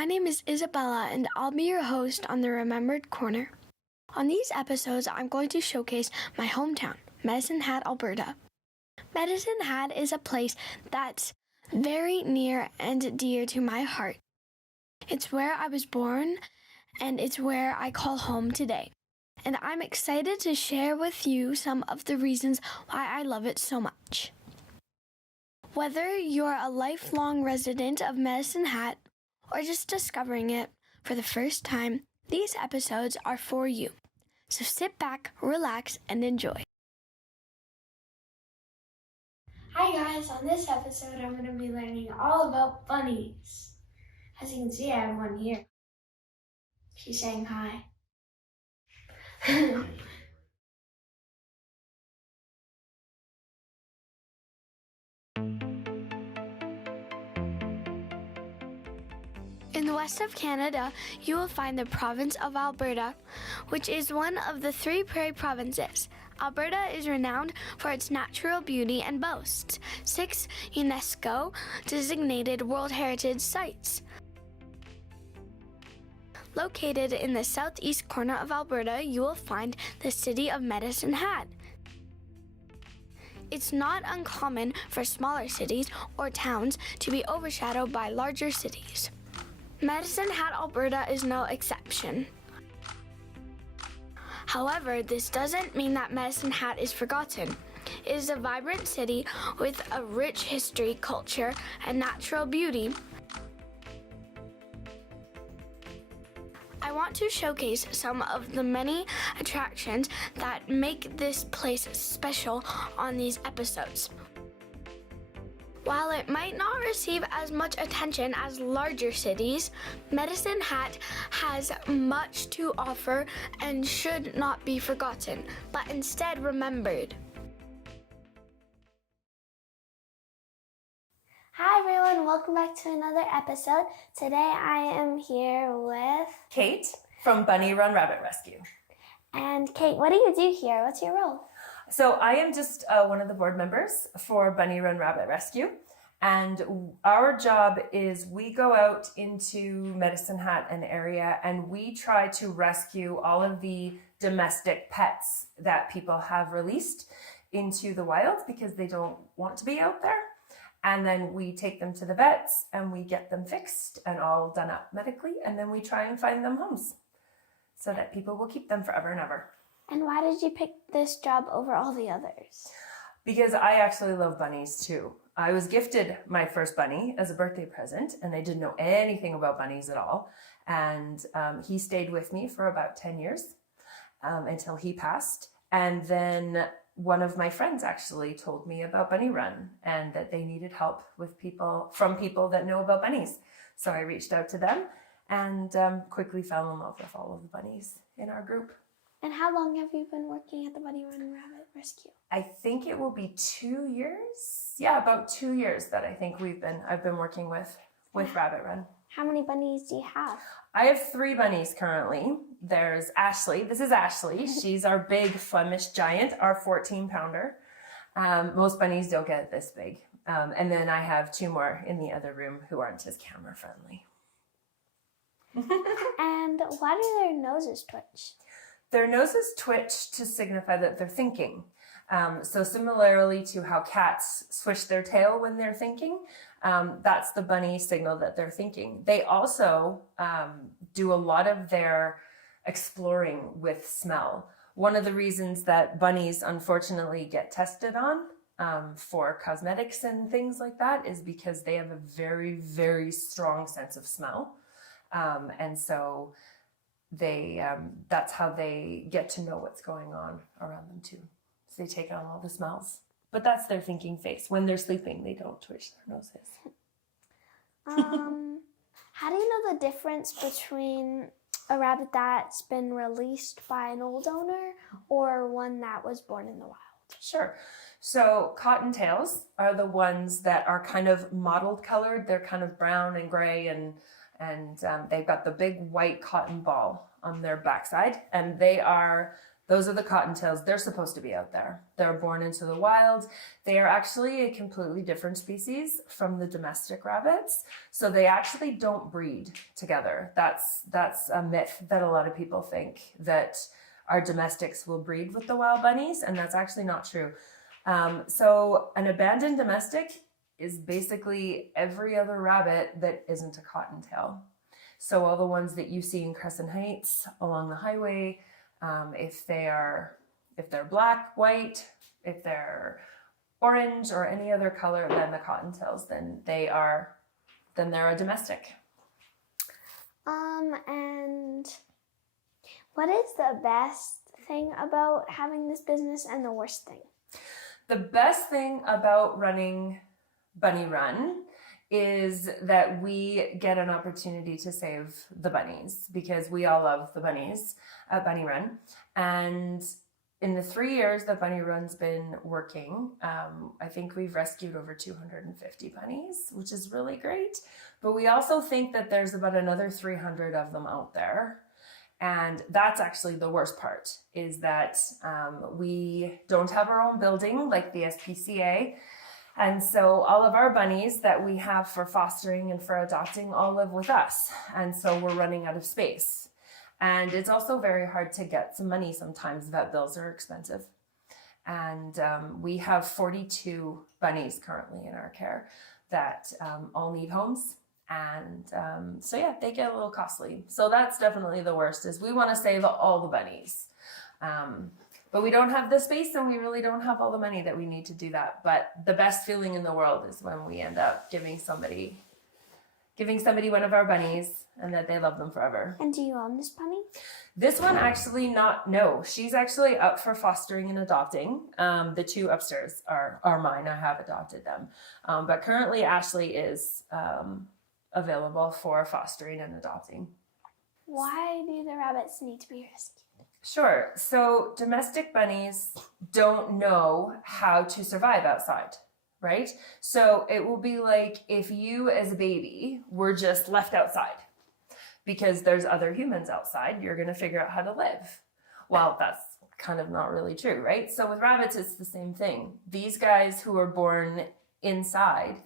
my name is Isabela, and I'll be your host on the Remembered Corner. On these episodes, I'm going to showcase my hometown, Medicine Hat, Alberta. Medicine Hat is a place that's very near and dear to my heart. It's where I was born, and it's where I call home today. And I'm excited to share with you some of the reasons why I love it so much. Whether you're a lifelong resident of Medicine Hat or just discovering it for the first time, these episodes are for you. So sit back, relax, and enjoy. Hi guys, on this episode I'm going to be learning all about bunnies. As you can see, I have one here. She's saying hi. In the west of Canada, you will find the province of Alberta, which is one of the 3 prairie provinces. Alberta is renowned for its natural beauty and boasts 6 UNESCO-designated World Heritage Sites. Located in the southeast corner of Alberta, you will find the city of Medicine Hat. It's not uncommon for smaller cities or towns to be overshadowed by larger cities. Medicine Hat, Alberta is no exception. However, this doesn't mean that Medicine Hat is forgotten. It is a vibrant city with a rich history, culture, and natural beauty. I want to showcase some of the many attractions that make this place special on these episodes. While it might not receive as much attention as larger cities, Medicine Hat has much to offer and should not be forgotten, but instead remembered. Hi everyone, welcome back to another episode. Today I am here with Kate from Bunny Run Rabbit Rescue. And Kate, what do you do here? What's your role? So I am just one of the board members for Bunny Run Rabbit Rescue. And our job is we go out into Medicine Hat and area and we try to rescue all of the domestic pets that people have released into the wild because they don't want to be out there. And then we take them to the vets and we get them fixed and all done up medically. And then we try and find them homes so that people will keep them forever and ever. And why did you pick this job over all the others? Because I actually love bunnies too. I was gifted my first bunny as a birthday present and I didn't know anything about bunnies at all. And he stayed with me for about 10 years until he passed. And then one of my friends actually told me about Bunny Run and that they needed help with people that know about bunnies. So I reached out to them and quickly fell in love with all of the bunnies in our group. And how long have you been working at the Bunny Run Rabbit Rescue? I think it will be 2 years. Yeah, about 2 years that I think I've been working with Rabbit Run. How many bunnies do you have? I have 3 bunnies currently. There's Ashley. This is Ashley. She's our big Flemish giant, our 14-pounder. Most bunnies don't get this big. And then I have 2 more in the other room who aren't as camera friendly. And why do their noses twitch? Their noses twitch to signify that they're thinking. So similarly to how cats swish their tail when they're thinking, that's the bunny signal that they're thinking. They also do a lot of their exploring with smell. One of the reasons that bunnies unfortunately get tested on for cosmetics and things like that is because they have a very, very strong sense of smell. And so that's how they get to know what's going on around them too. So they take on all the smells. But that's their thinking face. When they're sleeping, they don't twitch their noses. How do you know the difference between a rabbit that's been released by an old owner or one that was born in the wild? Sure. So cottontails are the ones that are kind of mottled colored. They're kind of brown and gray and they've got the big white cotton ball on their backside. And they are Those are the cottontails. They're supposed to be out there. They're born into the wild. They are actually a completely different species from the domestic rabbits. So they actually don't breed together. That's a myth that a lot of people think, that our domestics will breed with the wild bunnies, and that's actually not true. So an abandoned domestic is basically every other rabbit that isn't a cottontail. So all the ones that you see in Crescent Heights along the highway, if they're black, white, if they're orange or any other color than the cottontails, then they're a domestic. And what is the best thing about having this business and the worst thing? The best thing about running Bunny Run is that we get an opportunity to save the bunnies, because we all love the bunnies at Bunny Run. And in the 3 years that Bunny Run's been working, I think we've rescued over 250 bunnies, which is really great. But we also think that there's about another 300 of them out there. And that's actually the worst part, is that we don't have our own building like the SPCA. And so all of our bunnies that we have for fostering and for adopting all live with us. And so we're running out of space. And it's also very hard to get some money sometimes. Vet bills are expensive. And we have 42 bunnies currently in our care that all need homes. And so yeah, they get a little costly. So that's definitely the worst, is we want to save all the bunnies. But we don't have the space, and we really don't have all the money that we need to do that. But the best feeling in the world is when we end up giving somebody one of our bunnies, and that they love them forever. And do you own this bunny? This one actually no. She's actually up for fostering and adopting. The two upstairs are mine. I have adopted them. But currently Ashley is available for fostering and adopting. Why do the rabbits need to be rescued? Sure. So domestic bunnies don't know how to survive outside, right? So it will be like if you as a baby were just left outside because there's other humans outside, you're going to figure out how to live. Well, that's kind of not really true, right? So with rabbits, it's the same thing. These guys who are born inside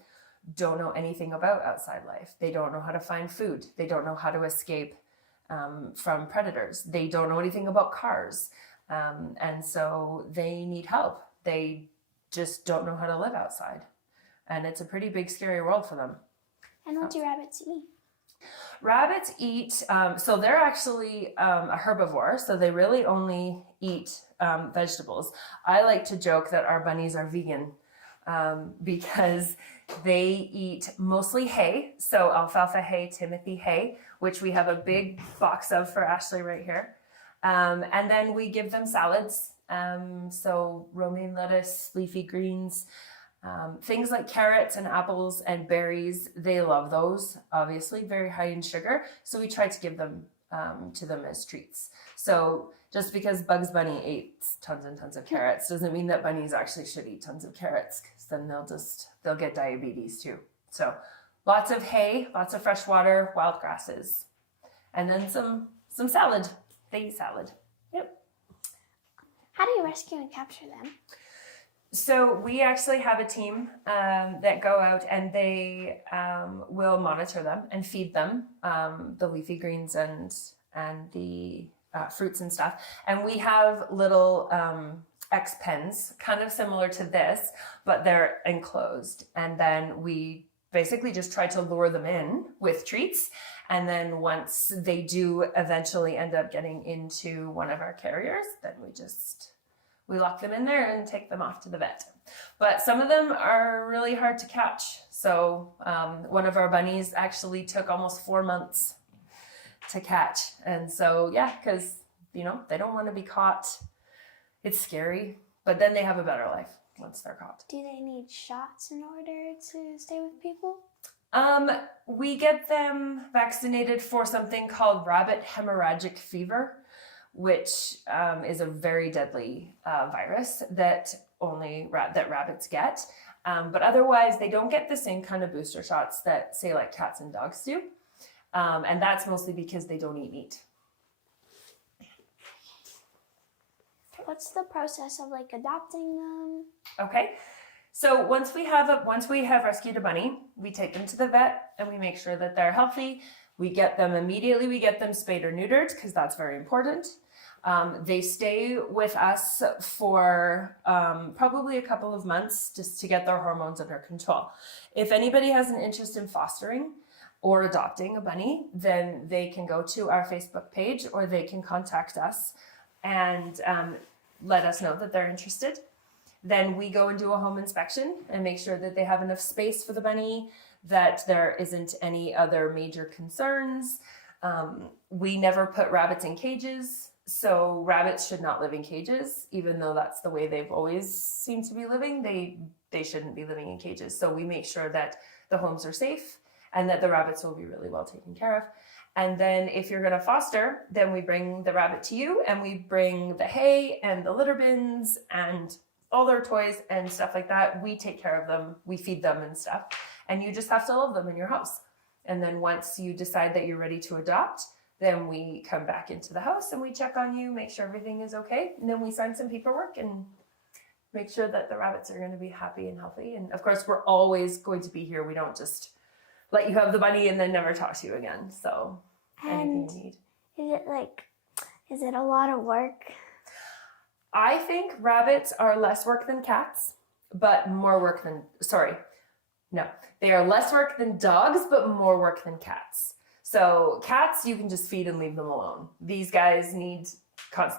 don't know anything about outside life. They don't know how to find food. They don't know how to escape from predators. They don't know anything about cars. And so they need help. They just don't know how to live outside. And it's a pretty big, scary world for them. And what do rabbits eat? Rabbits eat, so they're actually a herbivore, so they really only eat vegetables. I like to joke that our bunnies are vegan because they eat mostly hay, so alfalfa hay, Timothy hay, which we have a big box of for Ashley right here. And then we give them salads, so romaine lettuce, leafy greens, things like carrots and apples and berries. They love those, obviously, very high in sugar. So we try to give them to them as treats. So just because Bugs Bunny ate tons and tons of carrots doesn't mean that bunnies actually should eat tons of carrots, because then they'll get diabetes too. So lots of hay, lots of fresh water, wild grasses, and then some salad. They eat salad. Yep. How do you rescue and capture them? So we actually have a team that go out, and they will monitor them and feed them the leafy greens and the fruits and stuff. And we have little X pens, kind of similar to this, but they're enclosed. And then we basically just try to lure them in with treats. And then once they do eventually end up getting into one of our carriers, then we lock them in there and take them off to the vet. But some of them are really hard to catch. So one of our bunnies actually took almost 4 months to catch. And so, yeah, because, they don't want to be caught. It's scary, but then they have a better life once they're caught. Do they need shots in order to stay with people? We get them vaccinated for something called rabbit hemorrhagic fever, which is a very deadly virus that that rabbits get. But otherwise, they don't get the same kind of booster shots that, say, like cats and dogs do. And that's mostly because they don't eat meat. What's the process of like adopting them? Okay. So once we have rescued a bunny, we take them to the vet and we make sure that they're healthy. We get them spayed or neutered because that's very important. They stay with us for probably a couple of months just to get their hormones under control. If anybody has an interest in fostering or adopting a bunny, then they can go to our Facebook page or they can contact us and let us know that they're interested. Then we go and do a home inspection and make sure that they have enough space for the bunny, that there isn't any other major concerns. We never put rabbits in cages. So rabbits should not live in cages, even though that's the way they've always seemed to be living. They shouldn't be living in cages. So we make sure that the homes are safe and that the rabbits will be really well taken care of. And then if you're going to foster, then we bring the rabbit to you and we bring the hay and the litter bins and all their toys and stuff like that. We take care of them. We feed them and stuff. And you just have to love them in your house. And then once you decide that you're ready to adopt, then we come back into the house and we check on you, make sure everything is okay. And then we sign some paperwork and make sure that the rabbits are going to be happy and healthy. And of course, we're always going to be here. We don't just let you have the bunny and then never talk to you again. So anything you need. Is it a lot of work? I think rabbits are less work than cats, but more work than, they are less work than dogs, but more work than cats. So cats, you can just feed and leave them alone. These guys need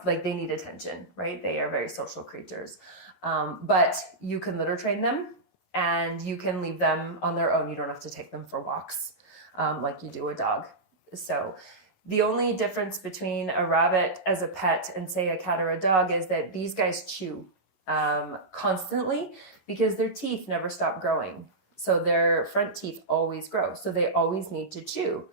they need attention, right? They are very social creatures. But you can litter train them and you can leave them on their own. You don't have to take them for walks like you do a dog. So the only difference between a rabbit as a pet and say a cat or a dog is that these guys chew constantly because their teeth never stop growing. So their front teeth always grow. So they always need to chew.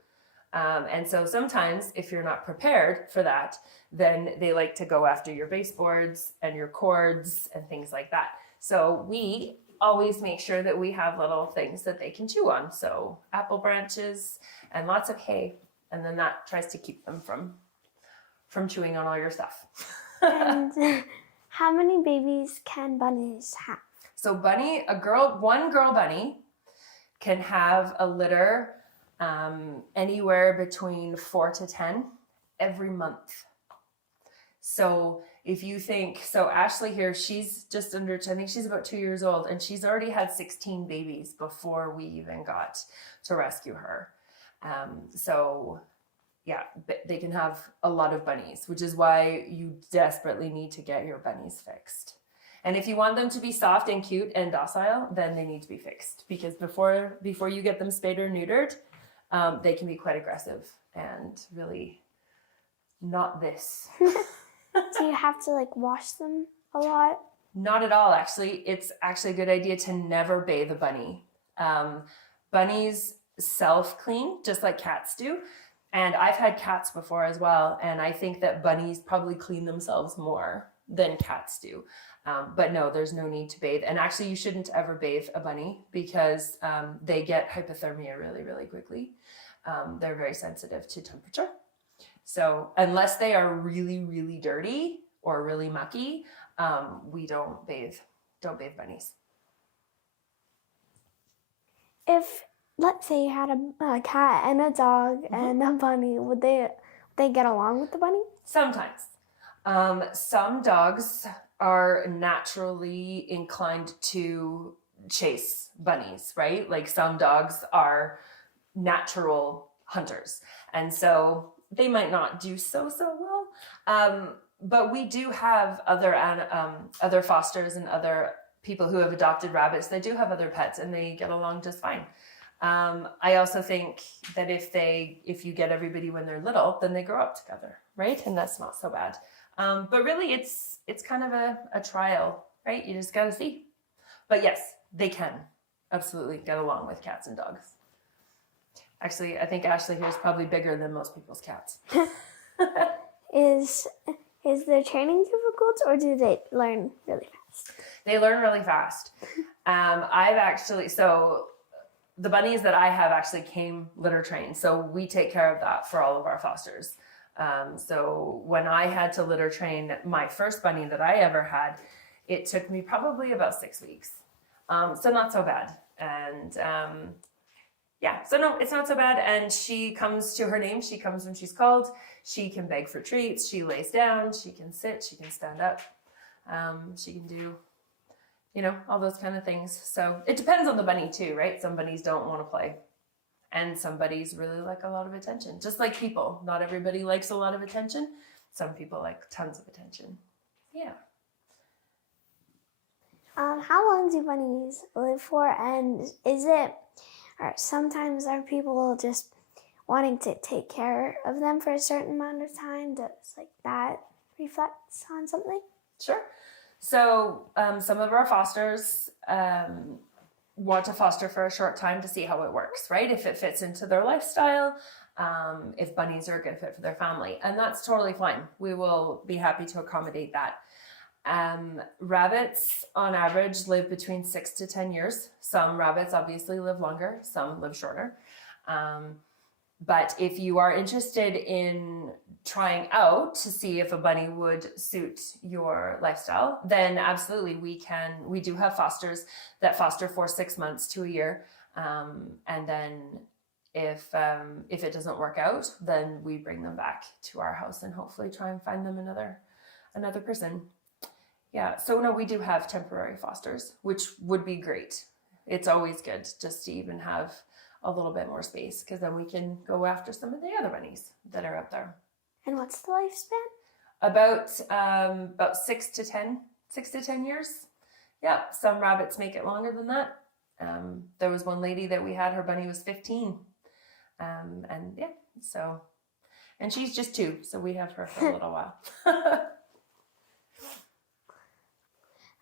And so sometimes if you're not prepared for that, then they like to go after your baseboards and your cords and things like that. So we always make sure that we have little things that they can chew on. So apple branches and lots of hay. And then that tries to keep them from chewing on all your stuff. And how many babies can bunnies have? So one girl bunny can have a litter anywhere between 4 to 10 every month. So if you think, so Ashley here, she's just under, I think she's about 2 years old, and she's already had 16 babies before we even got to rescue her. So yeah, they can have a lot of bunnies, which is why you desperately need to get your bunnies fixed. And if you want them to be soft and cute and docile, then they need to be fixed, because before you get them spayed or neutered, they can be quite aggressive and really not this. Do you have to wash them a lot? Not at all, actually. It's actually a good idea to never bathe a bunny. Bunnies self-clean, just like cats do. And I've had cats before as well, and I think that bunnies probably clean themselves more than cats do. But no, there's no need to bathe. And actually, you shouldn't ever bathe a bunny because they get hypothermia really, really quickly. They're very sensitive to temperature. So unless they are really, really dirty or really mucky, we don't bathe bunnies. If, let's say you had a cat and a dog and a bunny, would they get along with the bunny? Sometimes. Some dogs are naturally inclined to chase bunnies, right? Like some dogs are natural hunters. And so they might not do so well. But we do have other fosters and other people who have adopted rabbits. They do have other pets and they get along just fine. I also think that if you get everybody when they're little, then they grow up together, right? And that's not so bad. But really it's kind of a trial, right? You just got to see. But yes, they can absolutely get along with cats and dogs. Actually, I think Ashley here is probably bigger than most people's cats. Is the training difficult, or do they learn really fast? They learn really fast. So the bunnies that I have actually came litter trained. So we take care of that for all of our fosters. So when I had to litter train my first bunny that I ever had, it took me probably about 6 weeks. So not so bad. And yeah, so no, it's not so bad. And she comes to her name. She comes when she's called. She can beg for treats. She lays down. She can sit. She can stand up. She can do, all those kind of things. So it depends on the bunny too, right? Some bunnies don't want to play. And some bunnies really like a lot of attention. Just like people. Not everybody likes a lot of attention. Some people like tons of attention. Yeah. How long do bunnies live for? And sometimes are people just wanting to take care of them for a certain amount of time? Does that reflect on something? Sure. So some of our fosters want to foster for a short time to see how it works, right? If it fits into their lifestyle, if bunnies are a good fit for their family. And that's totally fine. We will be happy to accommodate that. Rabbits on average live between 6 to 10 years. Some rabbits obviously live longer, some live shorter. But if you are interested in trying out to see if a bunny would suit your lifestyle, then absolutely we do have fosters that foster for 6 months to a year. And then if it doesn't work out, then we bring them back to our house and hopefully try and find them another person. Yeah, so no, we do have temporary fosters, which would be great. It's always good just to even have a little bit more space, because then we can go after some of the other bunnies that are out there. And what's the lifespan? About 6 to 10 years. Yeah, some rabbits make it longer than that. There was one lady that we had, her bunny was 15. And yeah, and she's just 2, so we have her for a little while.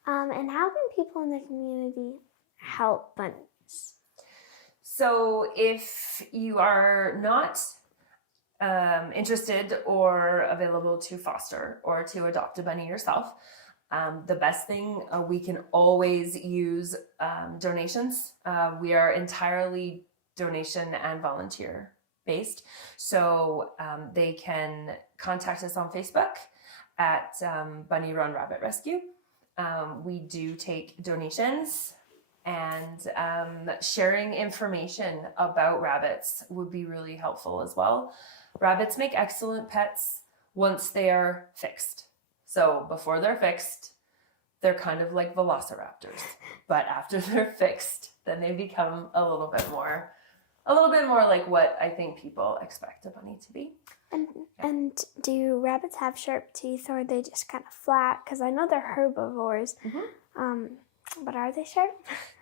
And how can people in the community help bunnies? So if you are not interested or available to foster or to adopt a bunny yourself, the best thing, we can always use donations. We are entirely donation and volunteer based. So they can contact us on Facebook at Bunny Run Rabbit Rescue. We do take donations, and sharing information about rabbits would be really helpful as well. Rabbits make excellent pets once they are fixed. So before they're fixed, they're kind of like velociraptors. But after they're fixed, then they become a little bit more like what I think people expect a bunny to be. And do rabbits have sharp teeth, or are they just kind of flat? Because I know they're herbivores, but are they sharp?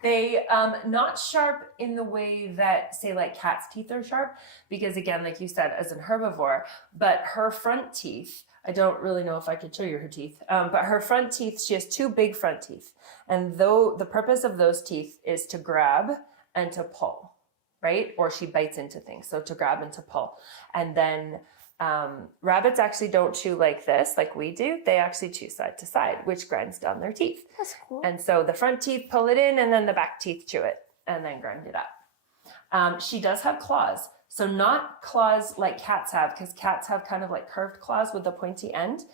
They not sharp in the way that, say, like cat's teeth are sharp, because again, like you said, as an herbivore, but her front teeth, I don't really know if I could show you her teeth, but her front teeth, she has 2 big front teeth. And though the purpose of those teeth is to grab and to pull, right? Or she bites into things, so to grab and to pull. And then rabbits actually don't chew like this, like we do. They actually chew side to side, which grinds down their teeth. That's cool. And so the front teeth pull it in, and then the back teeth chew it and then grind it up. She does have claws. So not claws like cats have, because cats have kind of like curved claws with the pointy end.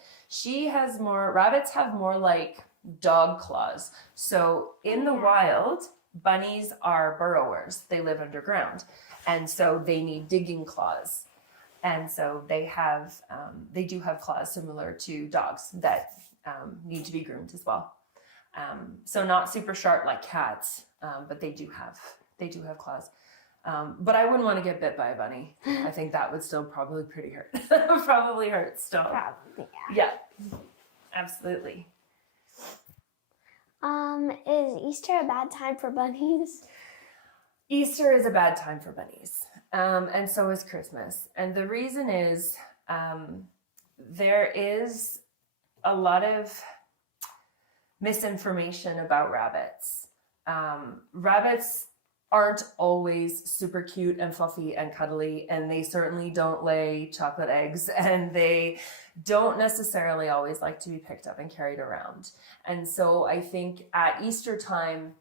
Rabbits have more like dog claws. So in the wild, bunnies are burrowers. They live underground. And so they need digging claws. And so they do have claws similar to dogs that need to be groomed as well. So not super sharp like cats, but they do have claws. But I wouldn't want to get bit by a bunny. I think that would still probably pretty hurt. That would probably hurt still. Probably, yeah. Yeah, absolutely. Is Easter a bad time for bunnies? Easter is a bad time for bunnies. And so is Christmas. And the reason is there is a lot of misinformation about rabbits. Rabbits aren't always super cute and fluffy and cuddly, and they certainly don't lay chocolate eggs, and they don't necessarily always like to be picked up and carried around. And so I think at Easter time,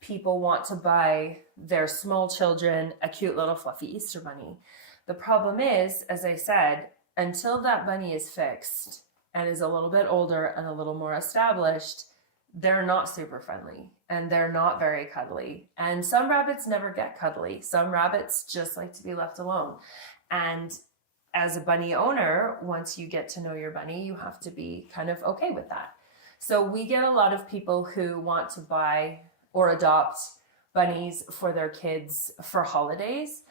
people want to buy their small children a cute little fluffy Easter bunny. The problem is, as I said, until that bunny is fixed and is a little bit older and a little more established, they're not super friendly and they're not very cuddly. And some rabbits never get cuddly. Some rabbits just like to be left alone. And as a bunny owner, once you get to know your bunny, you have to be kind of okay with that. So we get a lot of people who want to buy or adopt bunnies for their kids for holidays.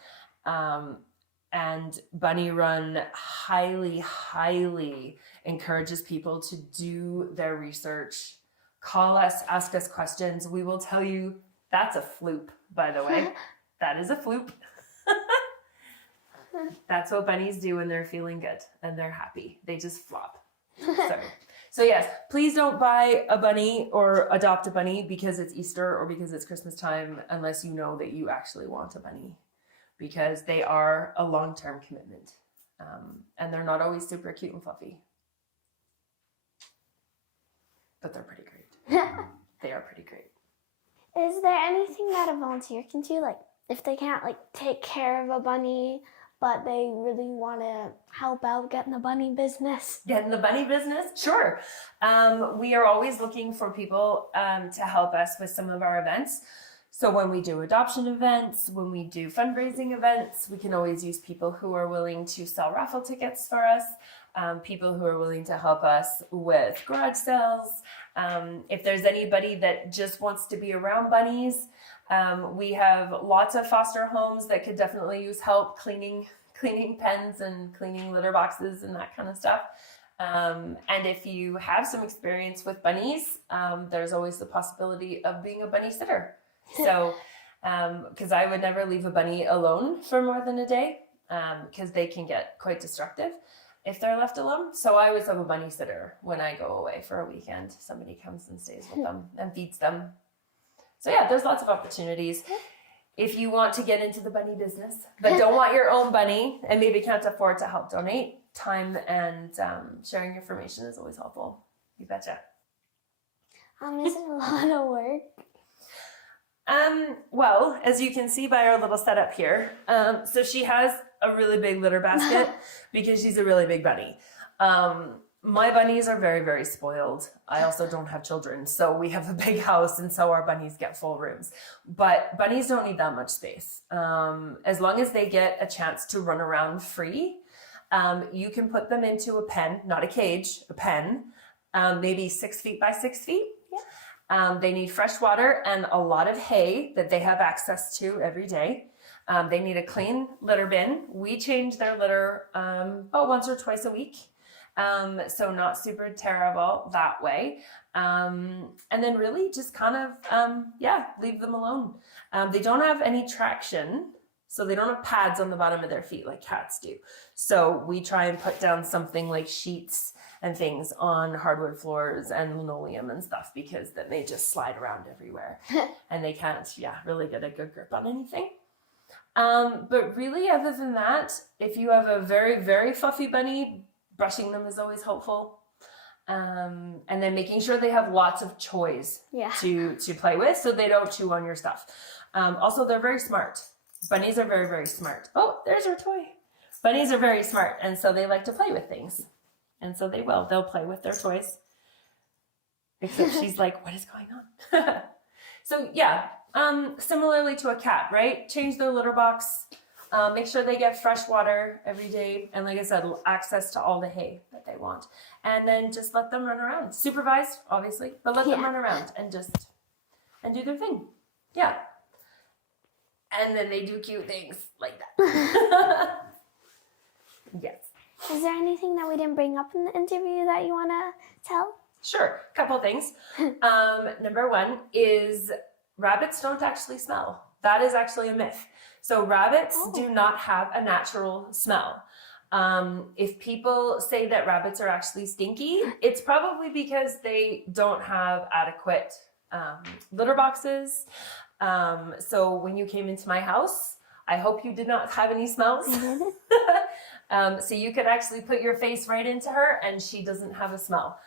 And Bunny Run highly, highly encourages people to do their research. Call us, ask us questions. We will tell you that's a floop, by the way. That is a floop. That's what bunnies do when they're feeling good and they're happy. They just flop. So yes, please don't buy a bunny or adopt a bunny because it's Easter or because it's Christmas time unless you know that you actually want a bunny, because they are a long-term commitment. And they're not always super cute and fluffy. But they're pretty great. They are pretty great. Is there anything that a volunteer can do? Like if they can't take care of a bunny, but they really want to help out getting the bunny business? Getting the bunny business? Sure. We are always looking for people to help us with some of our events. So when we do adoption events, when we do fundraising events, we can always use people who are willing to sell raffle tickets for us, people who are willing to help us with garage sales. If there's anybody that just wants to be around bunnies, we have lots of foster homes that could definitely use help cleaning pens and cleaning litter boxes and that kind of stuff. And if you have some experience with bunnies, there's always the possibility of being a bunny sitter. So, because I would never leave a bunny alone for more than a day, because they can get quite destructive if they're left alone. So I always have a bunny sitter when I go away for a weekend. Somebody comes and stays with them and feeds them. So yeah, there's lots of opportunities. If you want to get into the bunny business, but don't want your own bunny and maybe can't afford to help donate, time and sharing information is always helpful. You betcha. Is it a lot of work? Well, as you can see by our little setup here, so she has a really big litter basket because she's a really big bunny. My bunnies are very, very spoiled. I also don't have children, so we have a big house, and so our bunnies get full rooms. But bunnies don't need that much space. As long as they get a chance to run around free, you can put them into a pen, not a cage, a pen, maybe 6 feet by 6 feet. Yeah. They need fresh water and a lot of hay that they have access to every day. They need a clean litter bin. We change their litter about once or twice a week. So not super terrible that way. And then really just kind of, leave them alone. They don't have any traction, so they don't have pads on the bottom of their feet like cats do. So we try and put down something like sheets and things on hardwood floors and linoleum and stuff, because then they just slide around everywhere and they can't, really get a good grip on anything. But really, other than that, if you have a very, very fluffy bunny, brushing them is always helpful. And then making sure they have lots of toys to play with so they don't chew on your stuff. Also, they're very smart. Bunnies are very, very smart. Oh, there's her toy. Bunnies are very smart, and so they like to play with things. And so they'll play with their toys. Except she's like, what is going on? So similarly to a cat, right? Change their litter box. Make sure they get fresh water every day. And like I said, access to all the hay that they want. And then just let them run around. Supervised, obviously, but let them run around and do their thing. Yeah. And then they do cute things like that. Yes. Is there anything that we didn't bring up in the interview that you want to tell? Sure. Couple things. Number one is rabbits don't actually smell. That is actually a myth. So rabbits do not have a natural smell. If people say that rabbits are actually stinky, it's probably because they don't have adequate litter boxes. So when you came into my house, I hope you did not have any smells. So you could actually put your face right into her and she doesn't have a smell.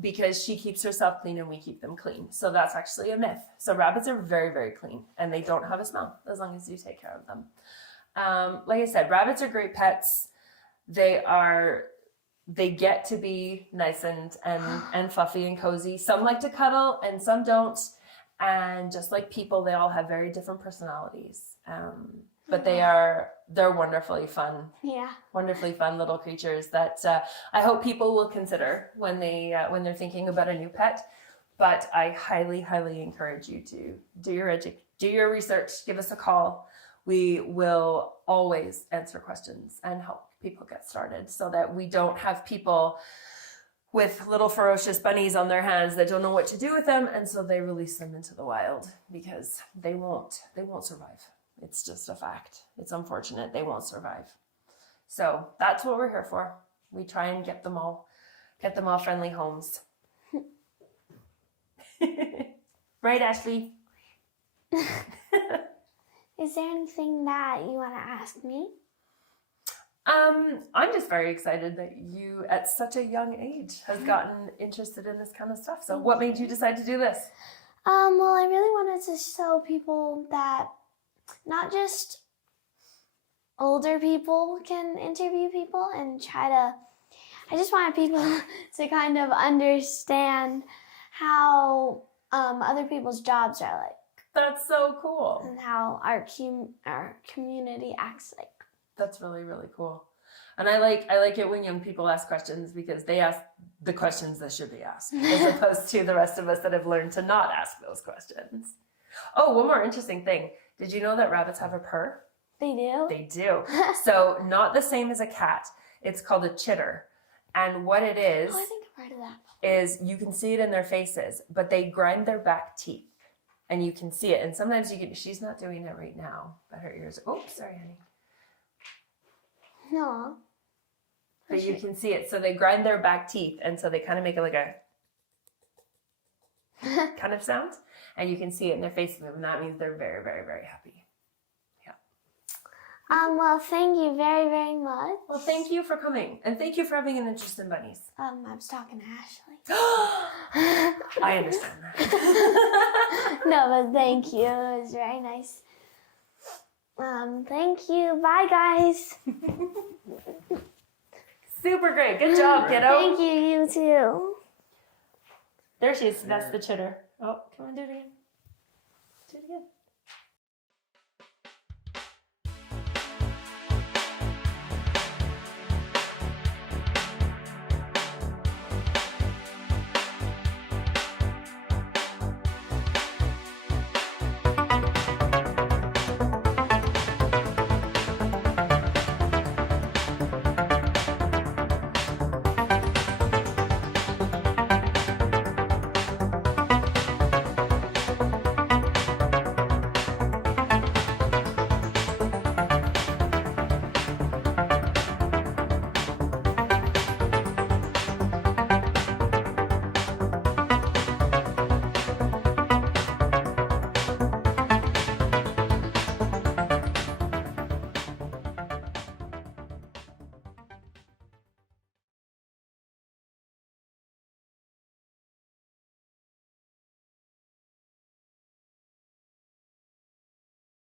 Because she keeps herself clean and we keep them clean. So that's actually a myth. So rabbits are very, very clean and they don't have a smell as long as you take care of them. Like I said, rabbits are great pets. They get to be nice and fluffy and cozy. Some like to cuddle and some don't. And just like people, they all have very different personalities. But they're wonderfully fun. Yeah. Wonderfully fun little creatures that I hope people will consider when they're thinking about a new pet. But I highly, highly encourage you to do your research, give us a call. We will always answer questions and help people get started so that we don't have people with little ferocious bunnies on their hands that don't know what to do with them, and so they release them into the wild because they won't survive. It's just a fact. It's unfortunate. They won't survive. So that's what we're here for. We try and get them all friendly homes. Right, Ashley? Is there anything that you want to ask me? I'm just very excited that you, at such a young age, has gotten interested in this kind of stuff. So what made you decide to do this? Well, I really wanted to show people that not just older people can interview people and I just wanted people to kind of understand how other people's jobs are like. That's so cool. And how our community acts like. That's really, really cool. And I like it when young people ask questions because they ask the questions that should be asked as opposed to the rest of us that have learned to not ask those questions. Oh, one more interesting thing. Did you know that rabbits have a purr? They do? They do. So not the same as a cat. It's called a chitter. And what it is, I think I've heard of that. Is you can see it in their faces, but they grind their back teeth. And you can see it. And sometimes she's not doing it right now, but her ears, oops, sorry, honey. No. But you can see it. So they grind their back teeth. And so they kind of make it like a kind of sound. And you can see it in their face. And that means they're very, very, very happy. Yeah. Well, thank you very, very much. Well, thank you for coming. And thank you for having an interest in bunnies. I was talking to Ashley. I understand that. No, but thank you. It was very nice. Thank you. Bye, guys. Super great. Good job, kiddo. Thank you. You too. There she is. That's the chitter. Oh, come on, do it again. Do it again.